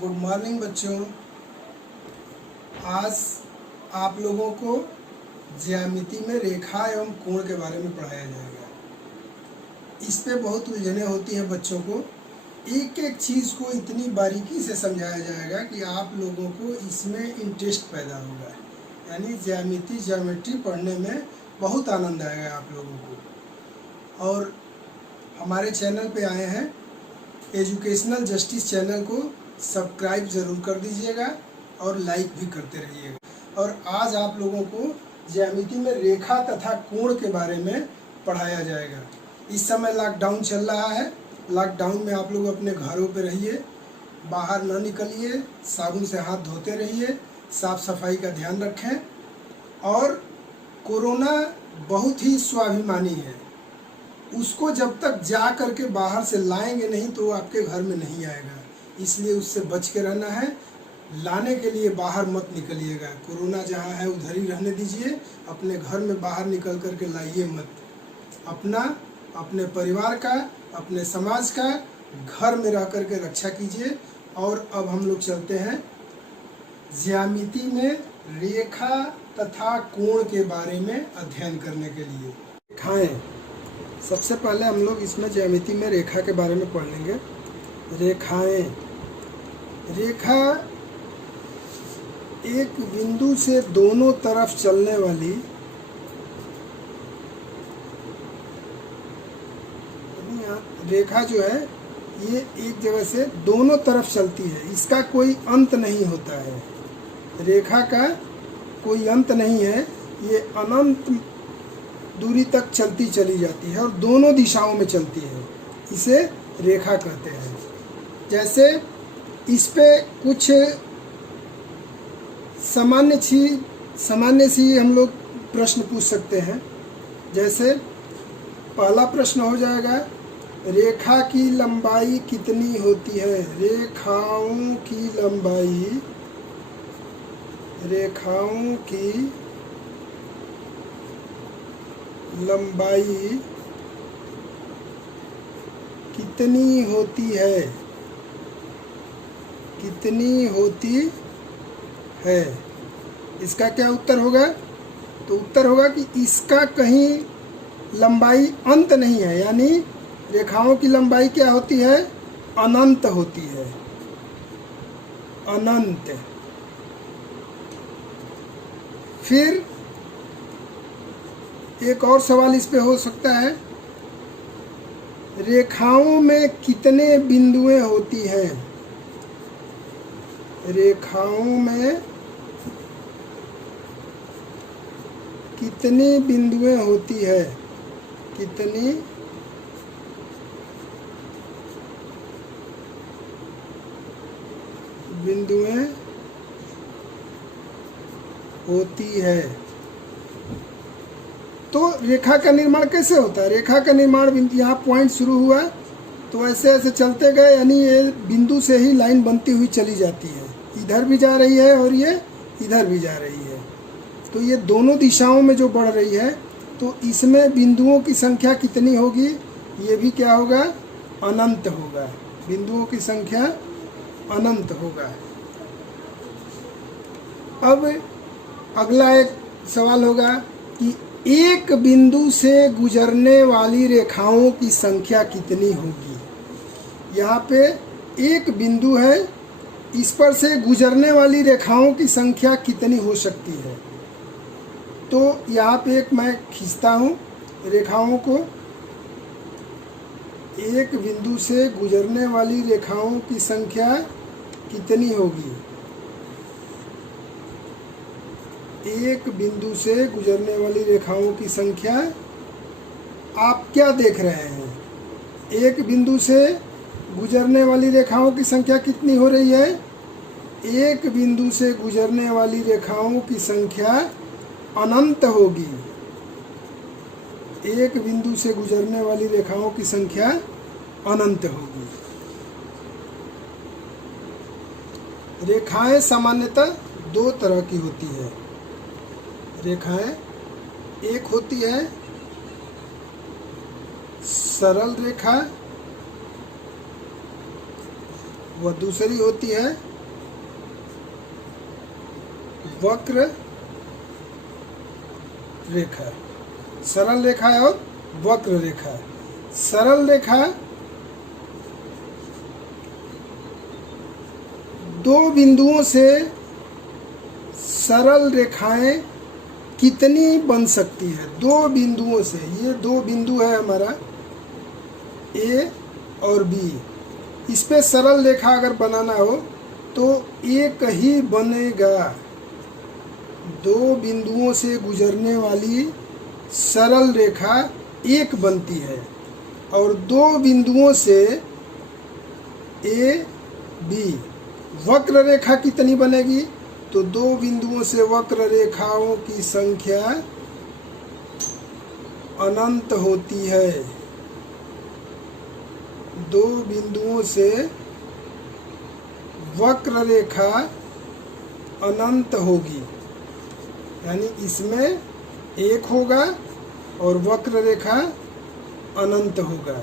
Good morning बच्चों। आज आप लोगों को ज्यामिति में रेखा एवं कोण के बारे में पढ़ाया जाएगा। इस पे बहुत उलझने होती हैं बच्चों को। एक एक चीज़ को इतनी बारीकी से समझाया जाएगा कि आप लोगों को इसमें इंटरेस्ट पैदा होगा, यानी ज्योमेट्री पढ़ने में बहुत आनंद आएगा आप लोगों को। और हमारे चैनल पे आए हैं, एजुकेशनल जस्टिस चैनल को सब्सक्राइब ज़रूर कर दीजिएगा और लाइक भी करते रहिएगा। और आज आप लोगों को ज्यामिति में रेखा तथा कोण के बारे में पढ़ाया जाएगा। इस समय लॉकडाउन चल रहा है। लॉकडाउन में आप लोग अपने घरों पे रहिए, बाहर न निकलिए, साबुन से हाथ धोते रहिए, साफ सफाई का ध्यान रखें। और कोरोना बहुत ही स्वाभिमानी है, उसको जब तक जा करके बाहर से लाएंगे नहीं तो वो आपके घर में नहीं आएगा, इसलिए उससे बच के रहना है। लाने के लिए बाहर मत निकलिएगा। कोरोना जहाँ है उधर ही रहने दीजिए, अपने घर में बाहर निकल करके लाइए मत। अपना, अपने परिवार का, अपने समाज का घर में रह करके रक्षा कीजिए। और अब हम लोग चलते हैं ज्यामिति में रेखा तथा कोण के बारे में अध्ययन करने के लिए। रेखाएं, सबसे पहले हम लोग इसमें ज्यामिति में रेखा के बारे में पढ़ लेंगे। रेखाएं, रेखा एक बिंदु से दोनों तरफ चलने वाली रेखा जो है ये एक जगह से दोनों तरफ चलती है, इसका कोई अंत नहीं होता है। रेखा का कोई अंत नहीं है, ये अनंत दूरी तक चलती चली जाती है और दोनों दिशाओं में चलती है, इसे रेखा कहते हैं। जैसे इस पे कुछ सामान्य सी हम लोग प्रश्न पूछ सकते हैं। जैसे पहला प्रश्न हो जाएगा, रेखा की लंबाई कितनी होती है? रेखाओं की लंबाई कितनी होती है? कितनी होती है? इसका क्या उत्तर होगा? तो उत्तर होगा कि इसका कहीं लंबाई अंत नहीं है, यानी रेखाओं की लंबाई क्या होती है? अनंत होती है, अनंत। फिर एक और सवाल इस पे हो सकता है, रेखाओं में कितने बिंदुएं होती हैं? रेखाओं में कितनी बिंदुएं होती है? कितनी बिंदुएं होती है? तो रेखा का निर्माण कैसे होता है? रेखा का निर्माण यहाँ पॉइंट शुरू हुआ तो ऐसे ऐसे चलते गए, यानी ये बिंदु से ही लाइन बनती हुई चली जाती है, इधर भी जा रही है और ये इधर भी जा रही है। तो ये दोनों दिशाओं में जो बढ़ रही है, तो इसमें बिंदुओं की संख्या कितनी होगी? ये भी क्या होगा? अनंत होगा। बिंदुओं की संख्या अनंत होगा। अब अगला एक सवाल होगा कि एक बिंदु से गुजरने वाली रेखाओं की संख्या कितनी होगी? यहाँ पे एक बिंदु है, इस पर से गुजरने वाली रेखाओं की संख्या कितनी हो सकती है? तो यहाँ पे एक मैं खींचता हूँ रेखाओं को। एक बिंदु से गुजरने वाली रेखाओं की संख्या कितनी होगी? एक बिंदु से गुजरने वाली रेखाओं की संख्या, आप क्या देख रहे हैं? एक बिंदु से गुजरने वाली रेखाओं की संख्या कितनी हो रही है? एक बिंदु से गुजरने वाली रेखाओं की संख्या अनंत होगी। एक बिंदु से गुजरने वाली रेखाओं की संख्या अनंत होगी। रेखाएं सामान्यतः दो तरह की होती है। रेखाएं, एक होती है सरल रेखा, वह दूसरी होती है वक्र रेखा, सरल रेखा और वक्र रेखा। सरल रेखा दो बिंदुओं से सरल रेखाएं कितनी बन सकती है? दो बिंदुओं से, ये दो बिंदु है हमारा ए और बी, इस पे सरल रेखा अगर बनाना हो तो एक ही बनेगा। दो बिंदुओं से गुजरने वाली सरल रेखा एक बनती है और दो बिंदुओं से ए बी वक्र रेखा कितनी बनेगी? तो दो बिंदुओं से वक्र रेखाओं की संख्या अनंत होती है। दो बिंदुओं से वक्र रेखा अनंत होगी, यानी इसमें एक होगा और वक्र रेखा अनंत होगा।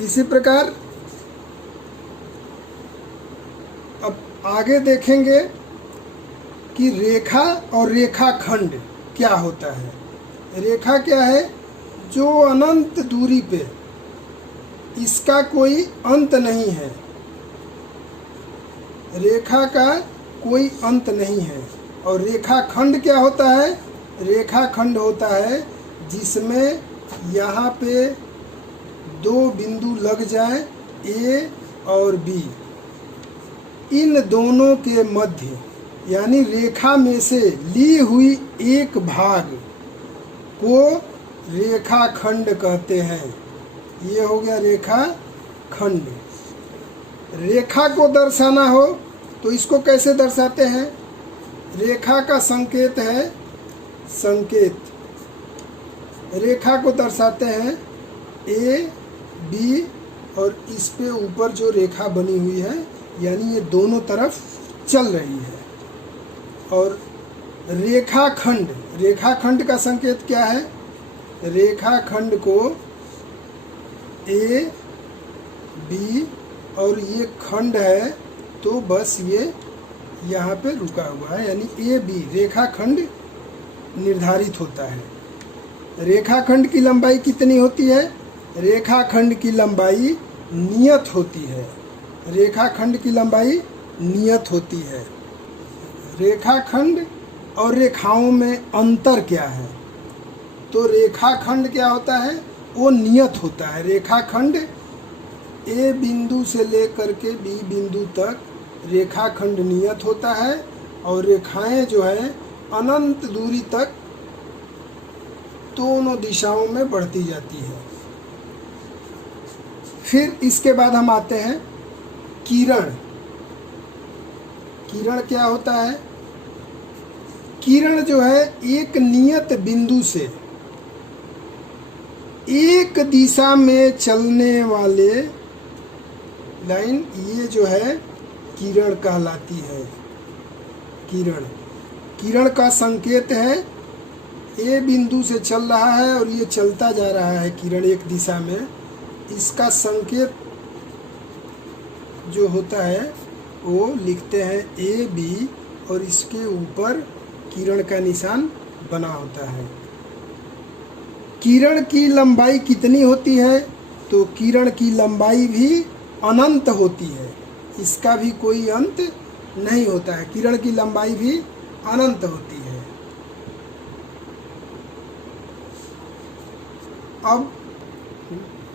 इसी प्रकार अब आगे देखेंगे कि रेखा और रेखाखंड क्या होता है। रेखा क्या है? जो अनंत दूरी पे इसका कोई अंत नहीं है, रेखा का कोई अंत नहीं है। और रेखाखंड क्या होता है? रेखाखंड होता है जिसमें यहाँ पे दो बिंदु लग जाए ए और बी, इन दोनों के मध्य, यानी रेखा में से ली हुई एक भाग को रेखाखंड कहते हैं। ये हो गया रेखाखंड। रेखा को दर्शाना हो तो इसको कैसे दर्शाते हैं? रेखा का संकेत है संकेत। रेखा को दर्शाते हैं ए बी और इस पे ऊपर जो रेखा बनी हुई है, यानी ये दोनों तरफ चल रही है। और रेखाखंड, रेखाखंड का संकेत क्या है? रेखाखंड को ए बी और ये खंड है तो बस ये यहाँ पे रुका हुआ है, यानी ए बी रेखाखंड निर्धारित होता है। रेखाखंड की लंबाई कितनी होती है? रेखाखंड की लंबाई नियत होती है। रेखाखंड की लंबाई नियत होती है। रेखाखंड और रेखाओं में अंतर क्या है? तो रेखाखंड क्या होता है? वो नियत होता है। रेखाखंड ए बिंदु से लेकर के बी बिंदु तक रेखाखंड नियत होता है और रेखाएं जो है अनंत दूरी तक दोनों दिशाओं में बढ़ती जाती है। फिर इसके बाद हम आते हैं किरण। किरण क्या होता है? किरण जो है एक नियत बिंदु से एक दिशा में चलने वाले लाइन, ये जो है किरण कहलाती है। किरण, किरण का संकेत है ए बिंदु से चल रहा है और ये चलता जा रहा है किरण एक दिशा में। इसका संकेत जो होता है वो लिखते हैं ए बी और इसके ऊपर किरण का निशान बना होता है। किरण की लंबाई कितनी होती है? तो किरण की लंबाई भी अनंत होती है, इसका भी कोई अंत नहीं होता है। किरण की लंबाई भी अनंत होती है।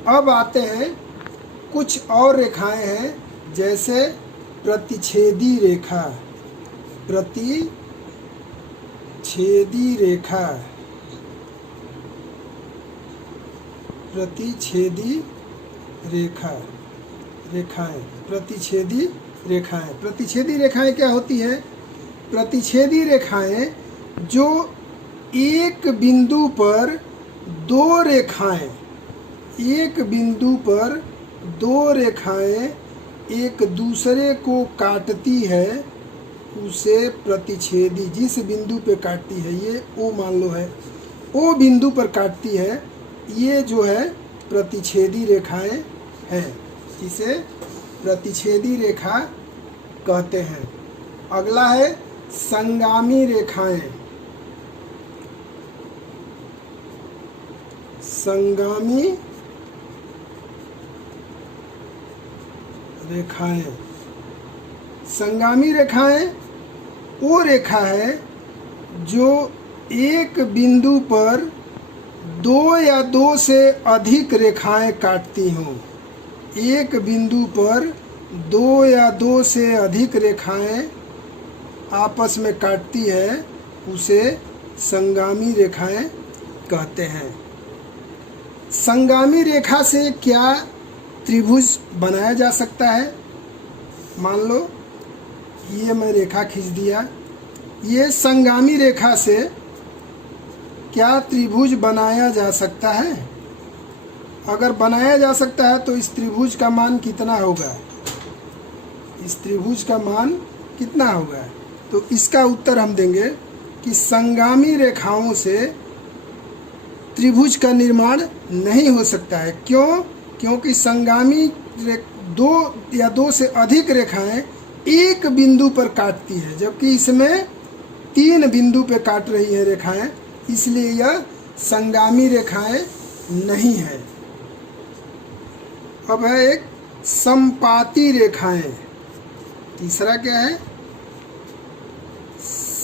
अब आते हैं कुछ और रेखाएं हैं, जैसे प्रतिच्छेदी रेखा। प्रतिच्छेदी रेखा, प्रतिच्छेदी रेखा, रेखाएं, प्रतिच्छेदी रेखाएं। प्रतिच्छेदी रेखाएं क्या होती है? प्रतिच्छेदी रेखाएं जो एक बिंदु पर दो रेखाएं, एक बिंदु पर दो रेखाएं एक दूसरे को काटती है, उसे प्रतिच्छेदी, जिस बिंदु पे काटती है, ये ओ मान लो है, ओ बिंदु पर काटती है, ये जो है प्रतिच्छेदी रेखाएं हैं। इसे प्रतिच्छेदी रेखा कहते हैं। अगला है संगामी रेखाएं। संगामी रेखाएं, संगामी रेखाएं वो रेखा है जो एक बिंदु पर दो या दो से अधिक रेखाएं काटती हों। एक बिंदु पर दो या दो से अधिक रेखाएं आपस में काटती है, उसे संगामी रेखाएं कहते हैं। संगामी रेखा से क्या त्रिभुज बनाया जा सकता है? मान लो ये मैं रेखा खींच दिया, ये संगामी रेखा से क्या त्रिभुज बनाया जा सकता है? अगर बनाया जा सकता है तो इस त्रिभुज का मान कितना होगा? इस त्रिभुज का मान कितना होगा? तो इसका उत्तर हम देंगे कि संगामी रेखाओं से त्रिभुज का निर्माण नहीं हो सकता है। क्यों? क्योंकि संगामी दो या दो से अधिक रेखाएं एक बिंदु पर काटती है, जबकि इसमें तीन बिंदु पे काट रही है रेखाएं, इसलिए यह संगामी रेखाएं नहीं है। अब है एक समपाती रेखाएं। तीसरा क्या है?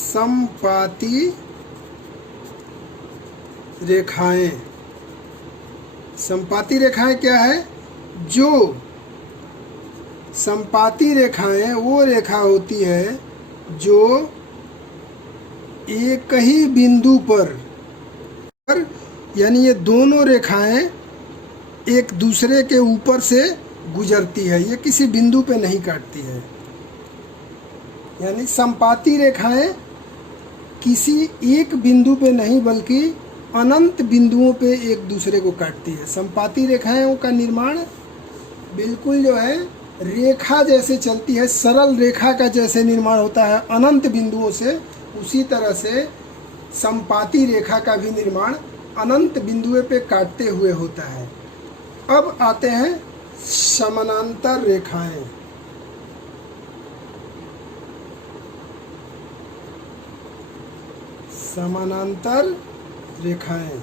समपाती रेखाएं। समपाती रेखाएं क्या है? जो समपाती रेखाएं वो रेखा होती है जो एक ही बिंदु पर, यानी ये दोनों रेखाएं एक दूसरे के ऊपर से गुजरती है, ये किसी बिंदु पे नहीं काटती है। यानी समपाती रेखाएं किसी एक बिंदु पे नहीं बल्कि अनंत बिंदुओं पे एक दूसरे को काटती है। समपाती रेखाओं का निर्माण बिल्कुल जो है रेखा जैसे चलती है, सरल रेखा का जैसे निर्माण होता है अनंत बिंदुओं से, उसी तरह से समपाती रेखा का भी निर्माण अनंत बिंदुओं पे काटते हुए होता है। अब आते हैं समानांतर रेखाएं। समानांतर रेखाएं।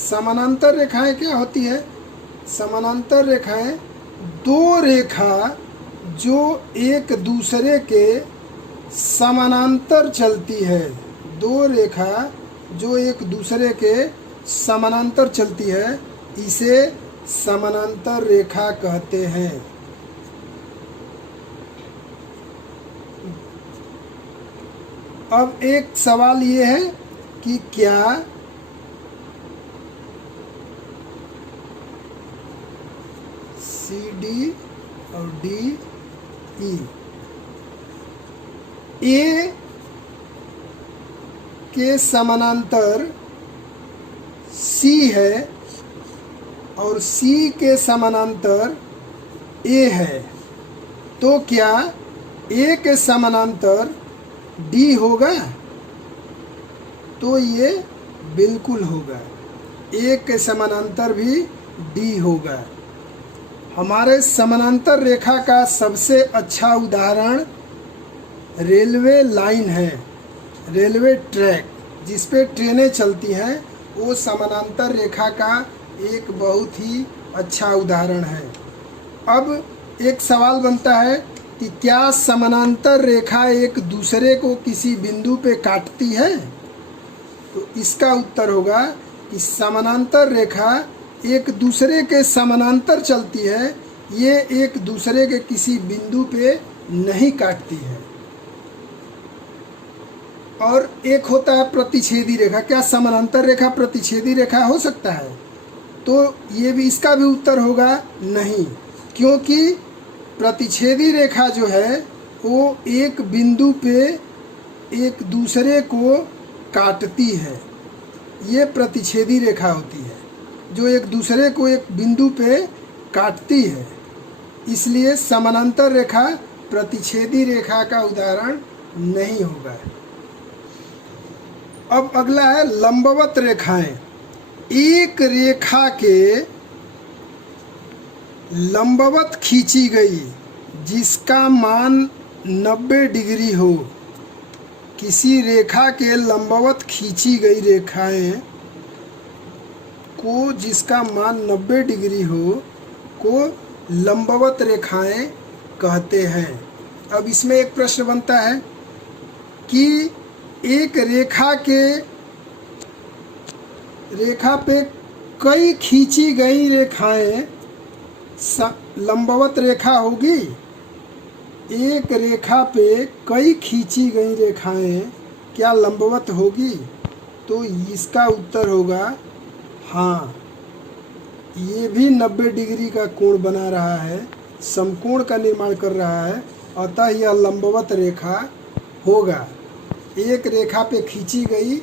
समानांतर रेखाएं क्या होती है? समानांतर रेखाएं दो रेखा जो एक दूसरे के समानांतर चलती है, दो रेखा जो एक दूसरे के समानांतर चलती है, इसे समानांतर रेखा कहते हैं। अब एक सवाल ये है कि क्या सी डी और डी ई ए के समानांतर सी है और सी के समानांतर ए है, तो क्या ए के समानांतर डी होगा? तो ये बिल्कुल होगा, ए के समानांतर भी डी होगा। हमारे समानांतर रेखा का सबसे अच्छा उदाहरण रेलवे लाइन है, रेलवे ट्रैक जिस पे ट्रेनें चलती हैं, वो समानांतर रेखा का एक बहुत ही अच्छा उदाहरण है। अब एक सवाल बनता है कि क्या समानांतर रेखा एक दूसरे को किसी बिंदु पे काटती है? तो इसका उत्तर होगा कि समानांतर रेखा एक दूसरे के समानांतर चलती है, ये एक दूसरे के किसी बिंदु पे नहीं काटती है। और एक होता है प्रतिच्छेदी रेखा। क्या समानांतर रेखा प्रतिच्छेदी रेखा हो सकता है? तो ये भी, इसका भी उत्तर होगा नहीं, क्योंकि प्रतिच्छेदी रेखा जो है वो एक बिंदु पे एक दूसरे को काटती है, ये प्रतिच्छेदी रेखा होती है जो एक दूसरे को एक बिंदु पे काटती है। इसलिए समानांतर रेखा प्रतिच्छेदी रेखा का उदाहरण नहीं होगा। अब अगला है लंबवत रेखाएं। एक रेखा के लंबवत खींची गई जिसका मान 90 डिग्री हो, किसी रेखा के लंबवत खींची गई रेखाएं को जिसका मान 90 डिग्री हो को लंबवत रेखाएं कहते हैं। अब इसमें एक प्रश्न बनता है कि एक रेखा पे कई खींची गई रेखाएं लंबवत रेखा होगी। एक रेखा पे कई खींची गई रेखाएं क्या लंबवत होगी? तो इसका उत्तर होगा हाँ। ये भी 90 डिग्री का कोण बना रहा है, समकोण का निर्माण कर रहा है, अतः यह लंबवत रेखा होगा। एक रेखा पे खींची गई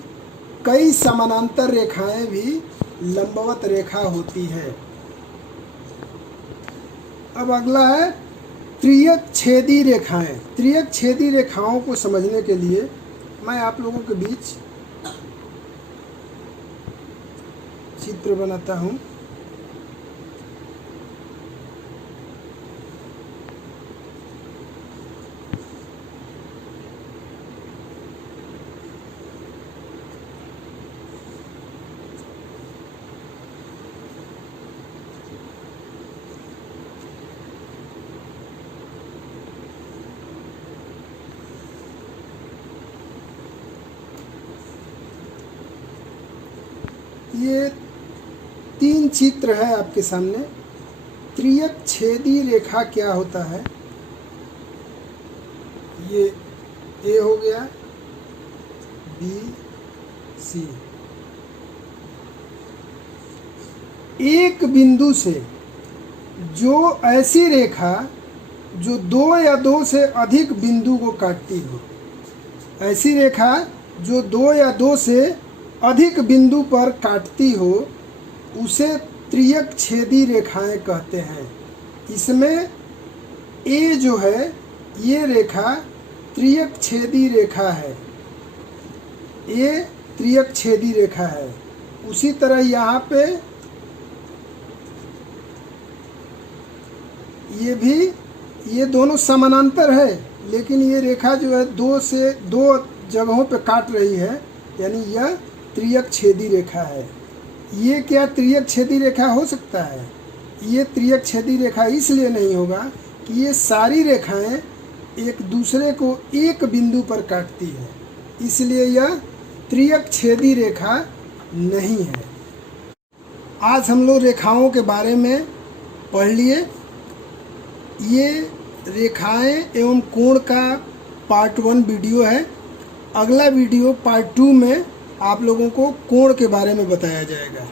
कई समानांतर रेखाएं भी लंबवत रेखा होती है। अब अगला है त्रियक छेदी रेखाएं। त्रियक छेदी रेखाओं को समझने के लिए मैं आप लोगों के बीच चित्र बनाता हूँ। ये 3 चित्र है आपके सामने। त्रियक छेदी रेखा क्या होता है? ये ए हो गया, बी, सी। एक बिंदु से जो ऐसी रेखा जो 2 या 2 से अधिक बिंदु को काटती हो, ऐसी रेखा जो 2 या 2 से अधिक बिंदु पर काटती हो, उसे त्रियक छेदी रेखाएं कहते हैं। इसमें ए जो है ये रेखा त्रियक छेदी रेखा है। ये त्रियक छेदी रेखा है। उसी तरह यहाँ पे ये भी, ये दोनों समानांतर है, लेकिन ये रेखा जो है 2 से 2 जगहों पे काट रही है, यानी यह त्रियक छेदी रेखा है। ये क्या त्रियक छेदी रेखा हो सकता है? ये त्रियक छेदी रेखा इसलिए नहीं होगा कि ये सारी रेखाएं एक दूसरे को एक बिंदु पर काटती है, इसलिए यह त्रियक छेदी रेखा नहीं है। आज हम लोग रेखाओं के बारे में पढ़ लिए। ये रेखाएं एवं कोण का पार्ट 1 वीडियो है। अगला वीडियो पार्ट 2 में आप लोगों को कोण के बारे में बताया जाएगा।